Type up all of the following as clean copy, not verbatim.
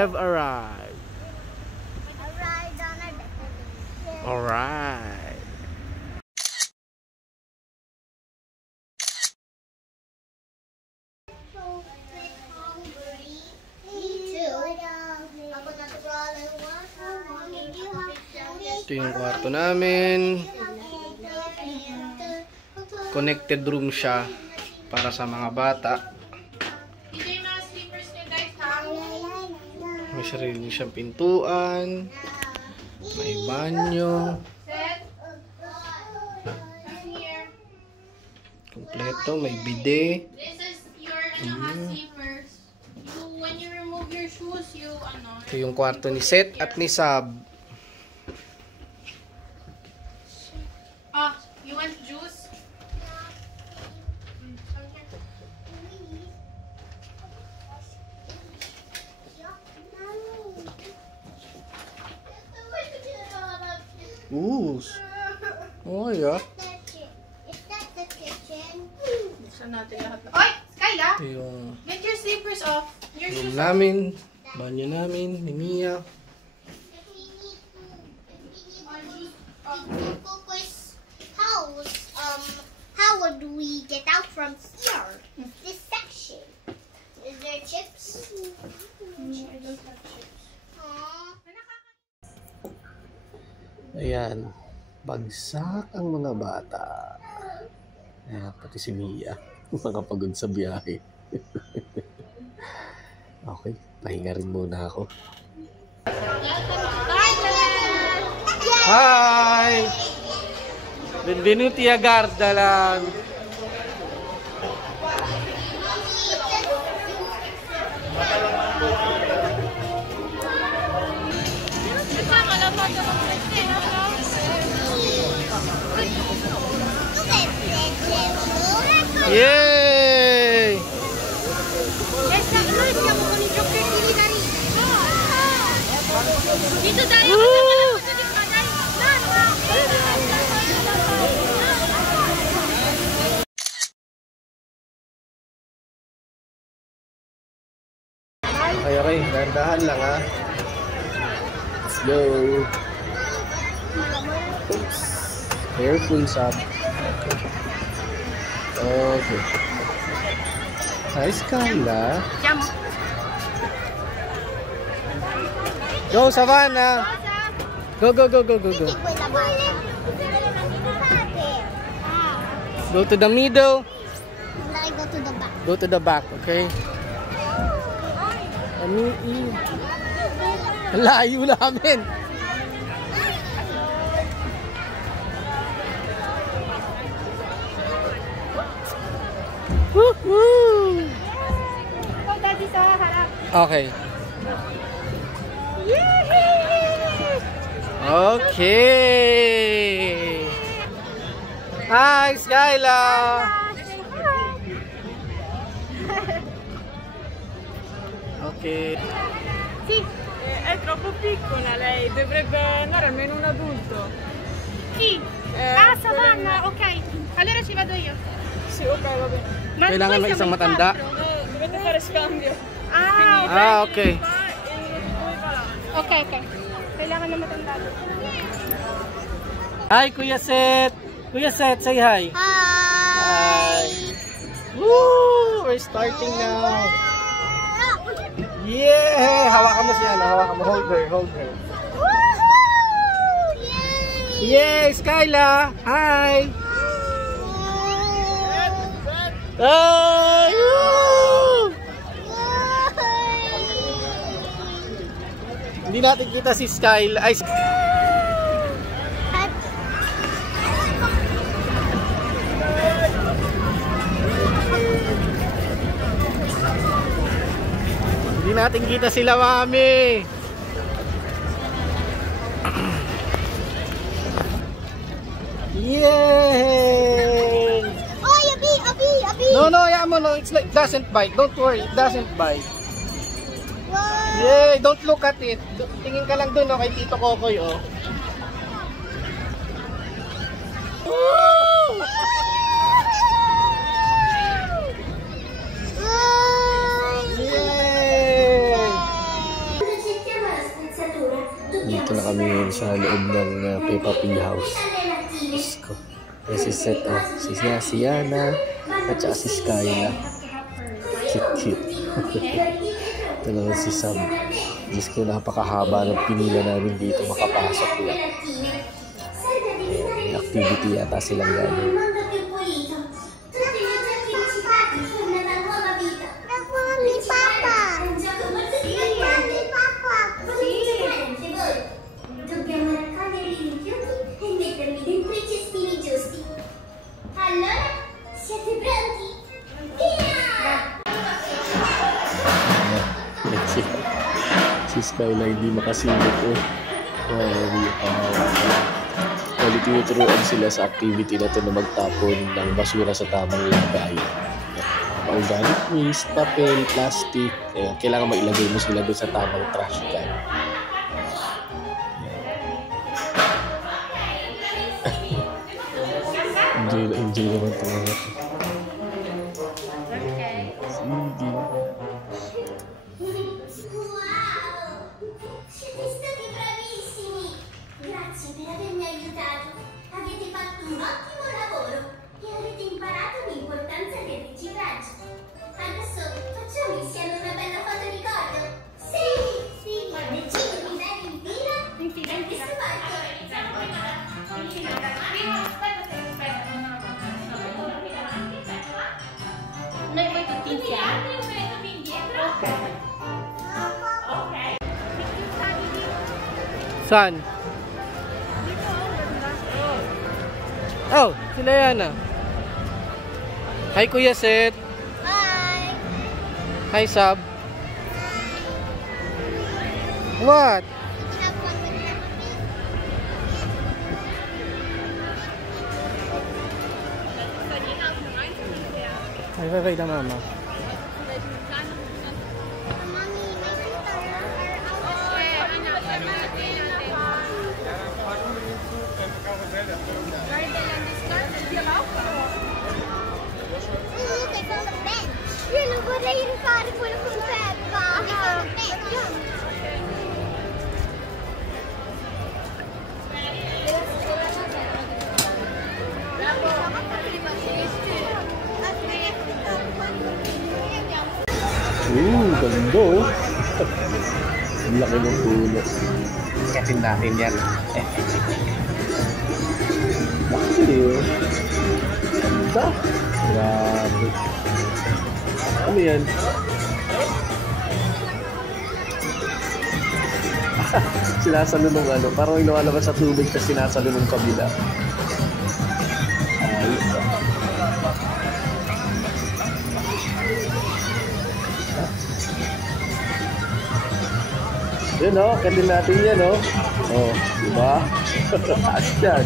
have arrived. Arrived on our destination. Alright. Ito yung kwarto namin. Connected room siya para sa mga bata. May sarili siyang pintuan. May banyo. Kompleto, may bidet. This is your sleepers. When you remove your shoes, you Ito yung kwarto ni Seth at ni Sab. You want juice? Ooh. Oh, yeah. Is that the kitchen? Buksan natin lahat. Oy! Skyla! Ito yung Get your sleepers off. Your room shoes off. namin. Banyo namin. Ni Mia. Coco's house, how would we get out from here? This section. Is there chips? I don't have chips. Ayan. Bagsak ang mga bata. Ayan, pati si Mia. Makapagod sa biyahe. Okay, pahinga rin muna ako. Hi! Benvenuti a Gardaland! Yay! Dito tayo! Okay, dahan lang ha. Let's go. Oops. Careful, Sab. Okay. Hi, Skyla. Go, Savannah. Go, go, go, go, go, go. Go to the middle. I go to the back. Go to the back, okay? Layo namin. Woohoo! Daddy sa harap. Okay. Okay. Hi, Skyla. Ok. Sì, è troppo piccola lei, dovrebbe andare almeno un adulto. Chi? Savannah, ok. Allora ci vado io. Sì, ok, va bene. Ma Kailangan poi may isang siamo in matanda. quattro. Dovete fare scambio. Ok. Ok, ok. Kailangan na matanda. Hi, Kuya Seth. Kuya Seth, say hi. Hi. Woo! We're starting now. Yeah! Hawakan mo siya. Hawakan mo. Hold her. Hold her. Woohoo! Yay! Yay! Skyla! Hi! Hi! Woo! Hindi natin kita si Skyla. Ay, hindi natin kita sila, mami. Yay! Oh, Abi! No, yeah, no, it's like doesn't bite. Don't worry, it doesn't bite. Wow. Yay! Don't look at it. Tingin ka lang dun, oh, kay Tito Kokoy, oh. Woo! Yay! loob ng Peppa Pig house. Diyos ko. Kaya si Seth, si Yana, at saka si Skyla. Cute. Ito naman si Sam. Diyos ko, napakahaba ng pinila namin dito makapasok lang. May activity yata silang gano'n. Si Skyla hindi makasilip Bali tinuturuan sila sa activity na ito na magtapon ng basura sa tamang lagay. Organic waste, papel, plastic. Kailangan mailagay mo sila doon sa tamang trash can. Enjoy naman ito mga ito. Sige. Grazie per avermi aiutato. Avete fatto un ottimo lavoro e avete imparato l'importanza del riciclaggio. Adesso facciamo insieme una bella foto ricordo. Sì. Ma decido di dare in fila in questo parco. Noi poi tutti insieme. Ok. Saan? Oh, sila Yana. Hi Kuya Seth. Hi. Hi Sab. What? Have fun with them. Ay, na mama. Mommy, my sister are out. Look, it's on the bench. Yun, ang gulay yung pari ko ng Peppa. It's on the bench. Ganda oh. Ang laki ng puno. Katin natin yan. Laki oh. Ganda. Grabe. Ano yan? Sinasalo ng ano. Parang inuwalabas sa tubig kasi sinasalo ng kabila. Ayos ah. Yun o, katin natin yan o. O, diba? Taas yan.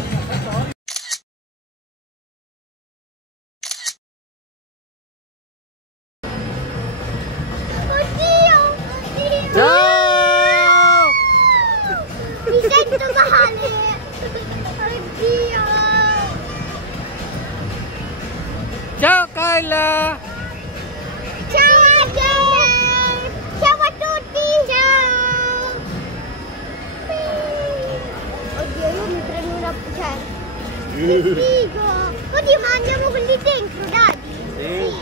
Ciao! Mi sento male. Oddio. Ciao Kyla! Ciao Adele. Ciao a tutti. Ciao. Oddio, io mi prendo una... Cioè, che figo. Oddio, ma andiamo quelli dentro, dai. Sì.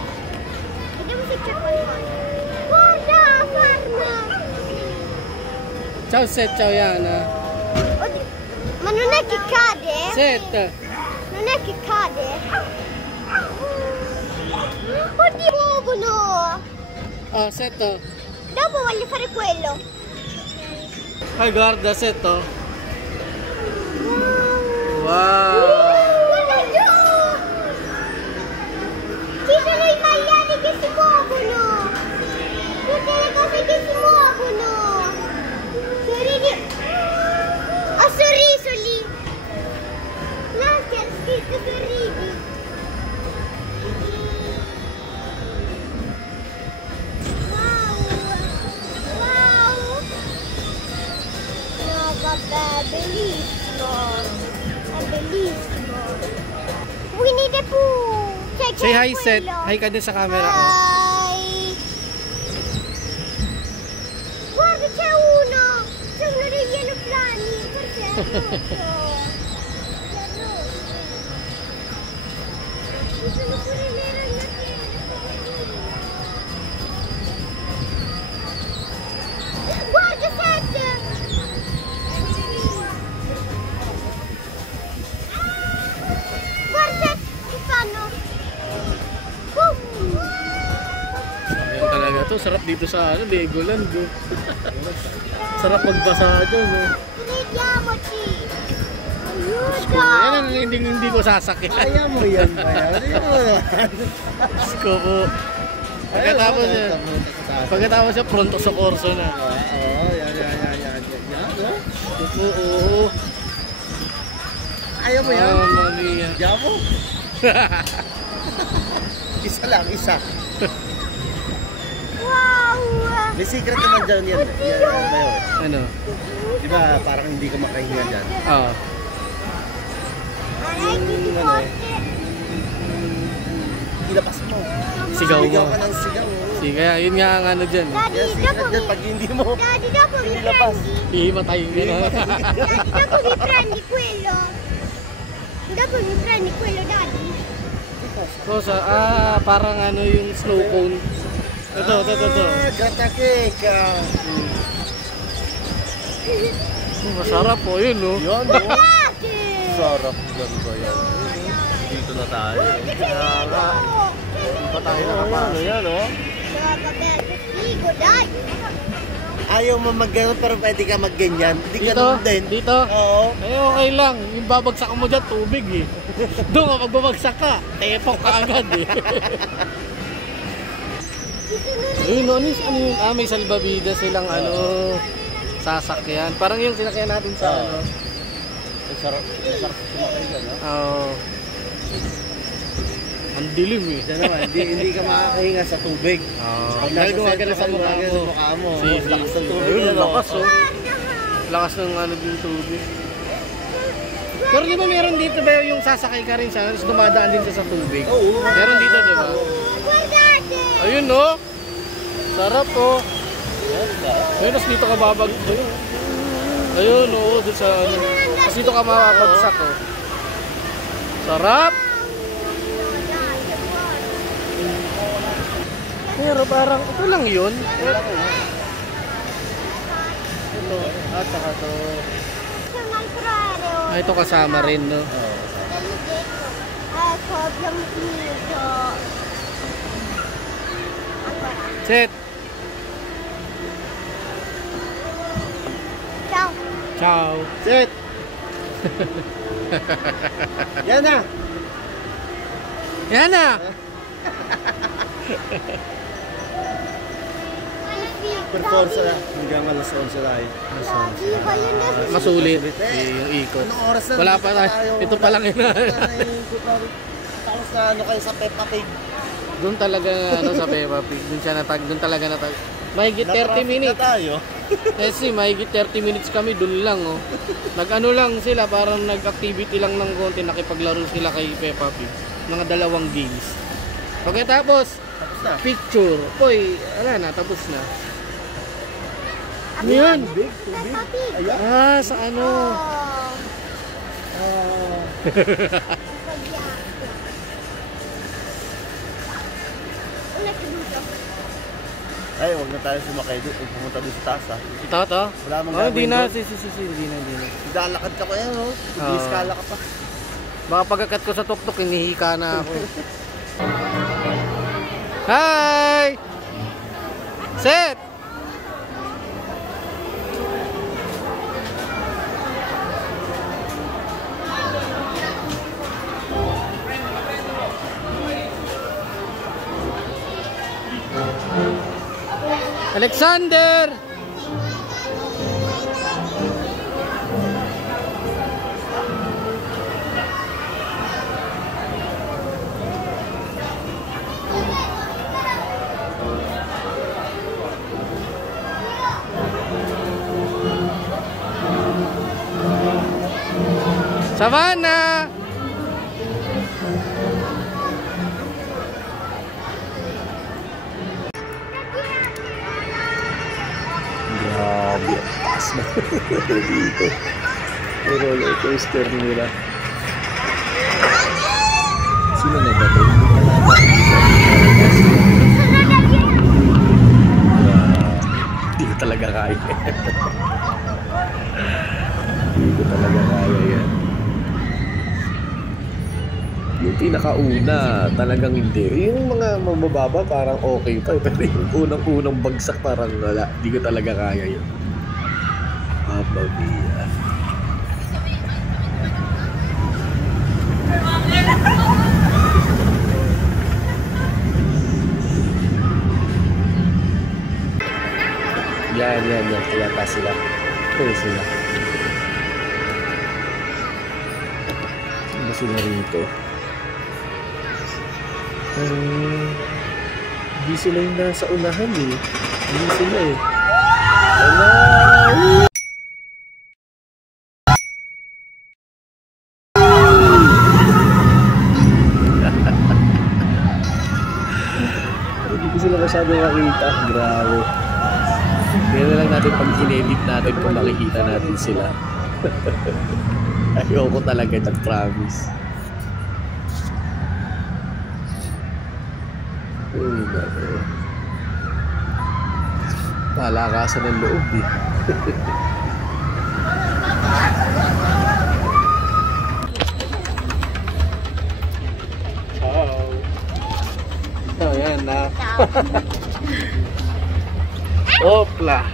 Vediamo se c'è qualcosa. Guarda, guarda. Ciao Seth, ciao Yana. Oddio, ma non è che cade? Seth! Non è che cade? Oddio, muovono! Oh, Seth oh. Dopo voglio fare quello. Ay, guarda Seth oh. Wow! Wow! Guarda giù! Ci sono i maiali che si muovono! Tutte le cose che si muovono! Sorridi! Ho sorriso lì! Là c'è scritto sorridi! Wow! Wow! No, vabbè, bellissimo! È bellissimo! Winnie the Pooh! Cioè, Say c'è hi Seth. quello. Hi ka din sa camera. Oh. Hi! Guarda, c'è uno! C'è uno degli aeroplani! Perché? Guarda, Sette! Guarda, che fanno? Ayan talaga to. Sarap dito sa Legoland. Oh. Sarap magbasa dyan. Oh. Vediamoci! Yan Aiuto! ang hindi ko sasakyan. Kaya mo yan ba yan? Hindi mo naman. Sko po. Pagkatapos siya, pronto sa corso na. Oo, yan. No? Ito, oo. Ayaw mo yan? Maria. Diyan mo? Isa lang, isa. Wow! May secret naman dyan yan. Yan ba yun? Ano? Di ba parang hindi ka makahinga dyan? Oo. Ilabas mo. Sigaw Sigaw mo. ka ng sigaw. Sige, kaya yun nga ang ano dyan. Daddy, Yan, secret dyan. Pag hindi mo, dopo mi inilabas. prendi. Ihimatayin ka na. Daddy, dopo mi prendi quello. Dopo mi prendi quello, Daddy. So, parang ano yung snow cone. Ito. Gata cake. Masarap po yun, no? Yun, no? Guardate! Sarap dyan ba yan? Dito na tayo. Che bello! Pa tayo nakapasok. Yan, no? No, vabbè, che figo, dai! Ayaw mo mag-gano'n pero pwede ka mag-ganyan. Hindi ka Dito? nun din. Dito? Oo. Eh, okay lang. Yung babagsak mo dyan, tubig eh. Doon kapag babagsak ka, tepok ka agad eh. Ayun, ano yun? May salbabida silang ano, sasakyan. Parang yung sinakyan natin sa ano. Ang sarap sumakay dyan, no? Oo. Ang dilim eh. Diyan naman, hindi ka makakahinga sa tubig. Oo. Pag Dahil nasa gumagana sa sentro mukha ka, mo. Lakas ng tubig. Ayun, ano? lakas oh. Lakas ng ano din tubig. Pero di ba meron dito ba yung sasakay ka rin siya, tapos dumadaan din siya sa tubig? Oo. Meron dito, di ba? Guardate! Ayun no? Sarap oh. Ayun, tapos dito ka babag. Ayun oo, doon sa ano. Tapos dito ka mababagsak oh. Sarap! Pero parang ito lang yun. Ito, at saka to. C'è un altro aereo. Ah, ito kasama rin, no? L'hanno detto. Ecco, abbiamo finito. Ancora. Set! Ciao. Ciao! Set! Yan na! Yan na! Per forza na. Hanggang alas 11 tayo. Daddy, voglio andare. Masulit yung ikot. Anong oras na? Wala pa na. Ito pa lang yun. Tapos na ano kayo sa Peppa Pig. Doon talaga ano sa Peppa Pig. Doon talaga natag. Mahigit 30 minutes. Na tayo. Kasi mahigit 30 minutes kami doon lang oh. Nag-ano lang sila, parang nag-activity lang ng konti, nakipaglaro sila kay Peppa Pig. Mga 2 games. Pagkatapos, Tapos na. picture. Uy, wala na, tapos na. Ano yan? Peppa Pig. Ayan. Ah, sa ano? Oh, sbagliato. Una caduto. Ay, huwag na tayo sumakay doon. Pumunta doon sa taas, ha. Ito? Wala namang Oh, hindi gagawin na. doon. Hindi na. Lalakad ka pa yan, no? Mag-iskala ka pa. Baka pagkakat ko sa tuktok, hinihika na ako. Hi! Set! Alexander! Savannah! Grabe. Taas na. Dito. roller coaster nila. Sino na ba ito? Hindi pa nakakita. Hindi ko talaga kaya. Hindi ko talaga kaya yan. Yung pinakauna, talagang hindi. Yung mga mabababa parang okay pa. Pero yung unang-unang bagsak parang wala. Hindi ko talaga kaya yun. Mamma mia. Yan. Kaya sila. Kaya sila. Saan ba sila rito? Hindi sila yung nasa unahan eh. Hindi sila eh. Hello! Hindi ko sila masyadong makita. Grabe. Kaya na lang natin pag in-edit natin kung makikita natin sila. Ayoko talaga dyan, promise. Uy, naku. Palakasan ng loob eh. Ciao. Oh, yan na. Opla.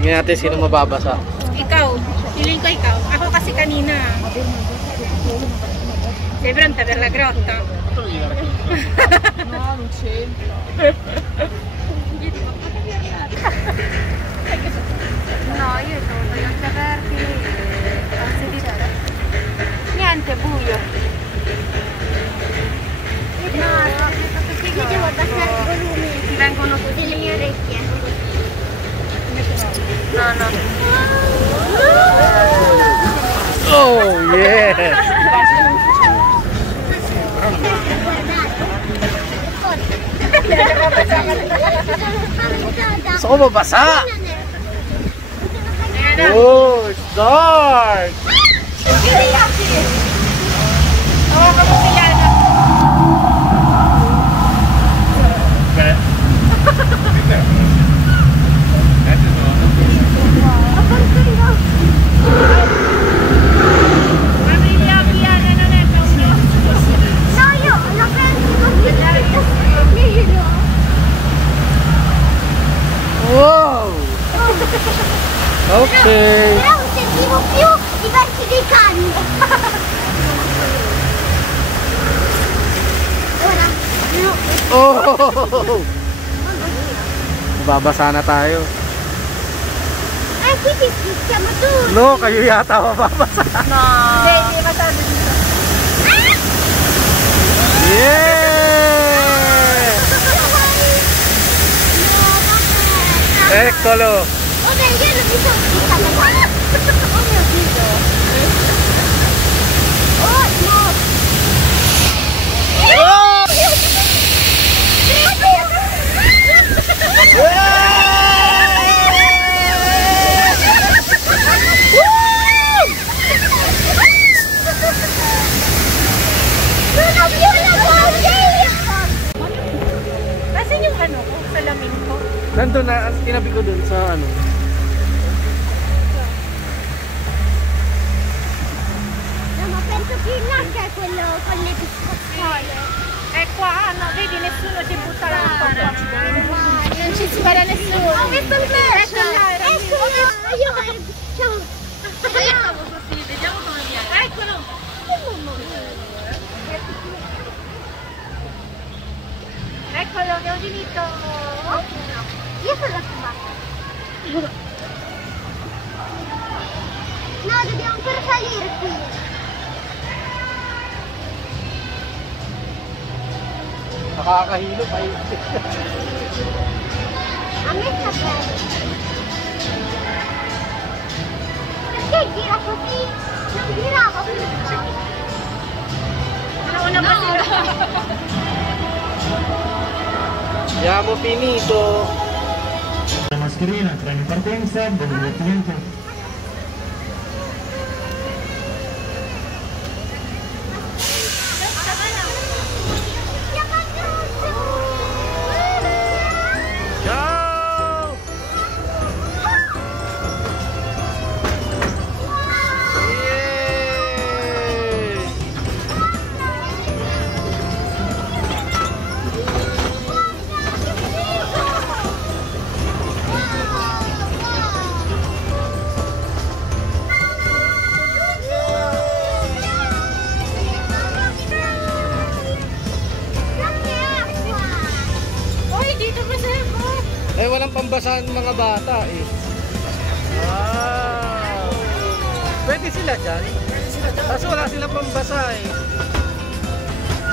Tingnan natin sino mababasa. Ikaw. Feeling ko ikaw. Ako kasi kanina. Sei pronta per la grotta? No, non c'entra. No, io sono con gli occhi aperti e non si dice niente, buio. No, io devo abbassare il volume. Ti vengono tutte Delle mie orecchie. No. Oh, yeah! Gusto ko mabasa! Oh, it's dark! Oo, kamukiyan. Wow! Ok! Però non sentivo più i versi dei cani. Ora, no. Oh! Babasa na tayo. Qui siamo tutti. No, kayo yata mababasa. No. Hindi masabi dito. Yeah! Eccolo! Vabbè, io l'ho visto tutta la mano. Oh mio Dio. Oh no. Non ho più la bottiglia. Nasaan yung ano ko? Salamin ko? Nandun na, tinabi ko dun sa ano. No, ma penso che là c'è quello con le biscottole. È qua, no, vedi, nessuno si butta l'acqua qua. Non ci spara nessuno. Ho visto il pesce. Eccolo. Ciao. Vediamo come viene. Eccolo. Eccolo, abbiamo finito. Io sono la tua. No, dobbiamo ancora salire qui. Nakakahilo pa yun. A me sta bene. Perché gira così? Non girava prima. Una pasina. Abbiamo finito. La mascherina, treno in partenza, buon divertimento. pambasahan ng mga bata eh. Wow! Pwede sila dyan. Kaso wala silang pambasa eh.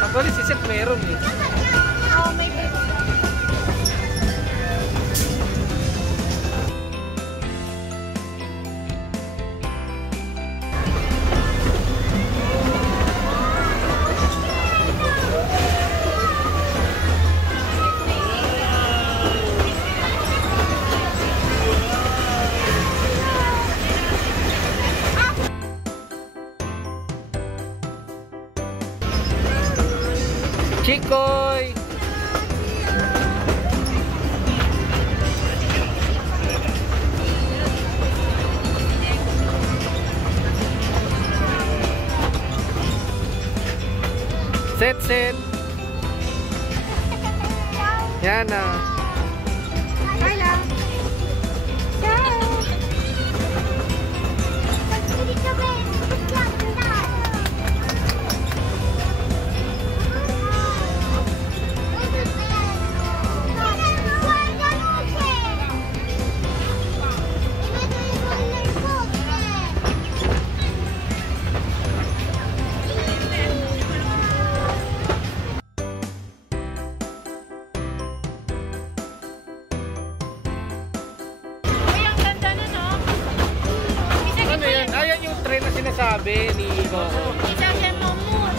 Actually si Seth meron eh. Oh, may baby. Chikoy! Set. Yan na. Carla. Ciao. Uy, ang ganda nun, no? Ano yan? Ayan yung train na sinasabi ni Coco. Isa siya mamut.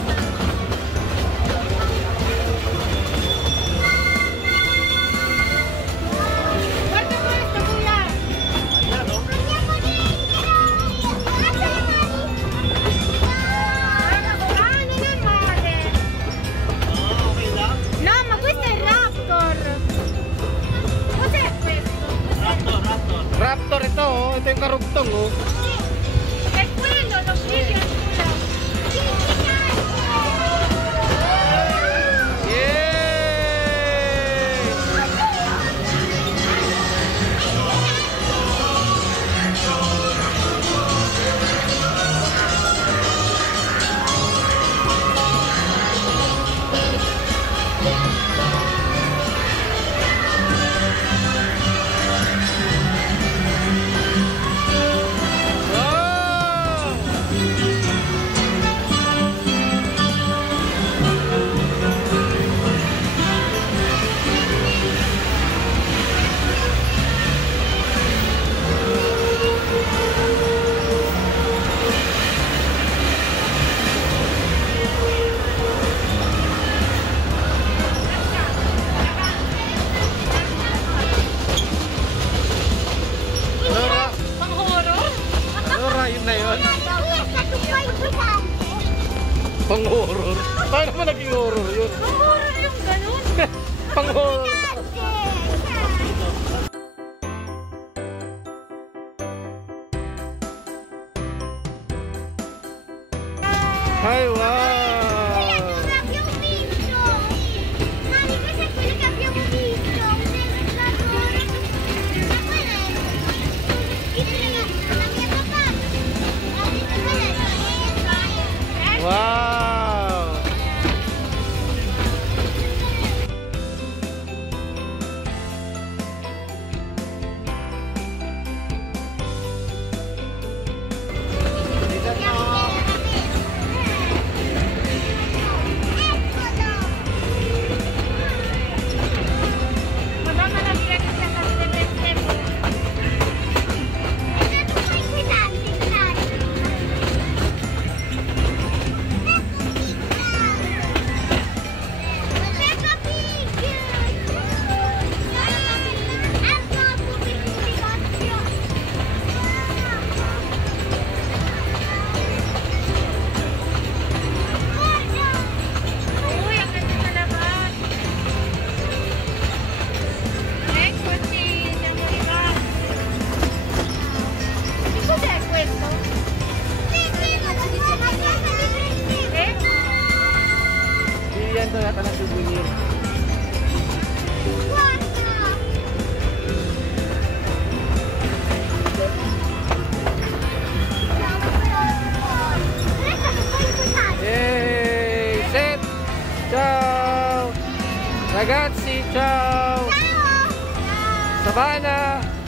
Guarda questo, kuya. Ah, non è male. No, ma questo è il Raptor. Cos'è questo? Raptor ito oh. Ito yung karugtong oh. È quello, lo vedi al Yay! Wow! Nora, Pang-horror? Nora, yun na yun. Pang-horror. Paano naman naging horror yun? Pang-horror yung ganun. Pang-horror. Ay, wow! Wow! Madonna la mia che sia stata per tempo. Uy, ang ganda sa labas. Eccoci, siamo arrivati. Che cos'è questo? Eh? Bigyan daw yata ng souvenir. Yay! Set! Ciao! Ragazzi, ciao! Savannah!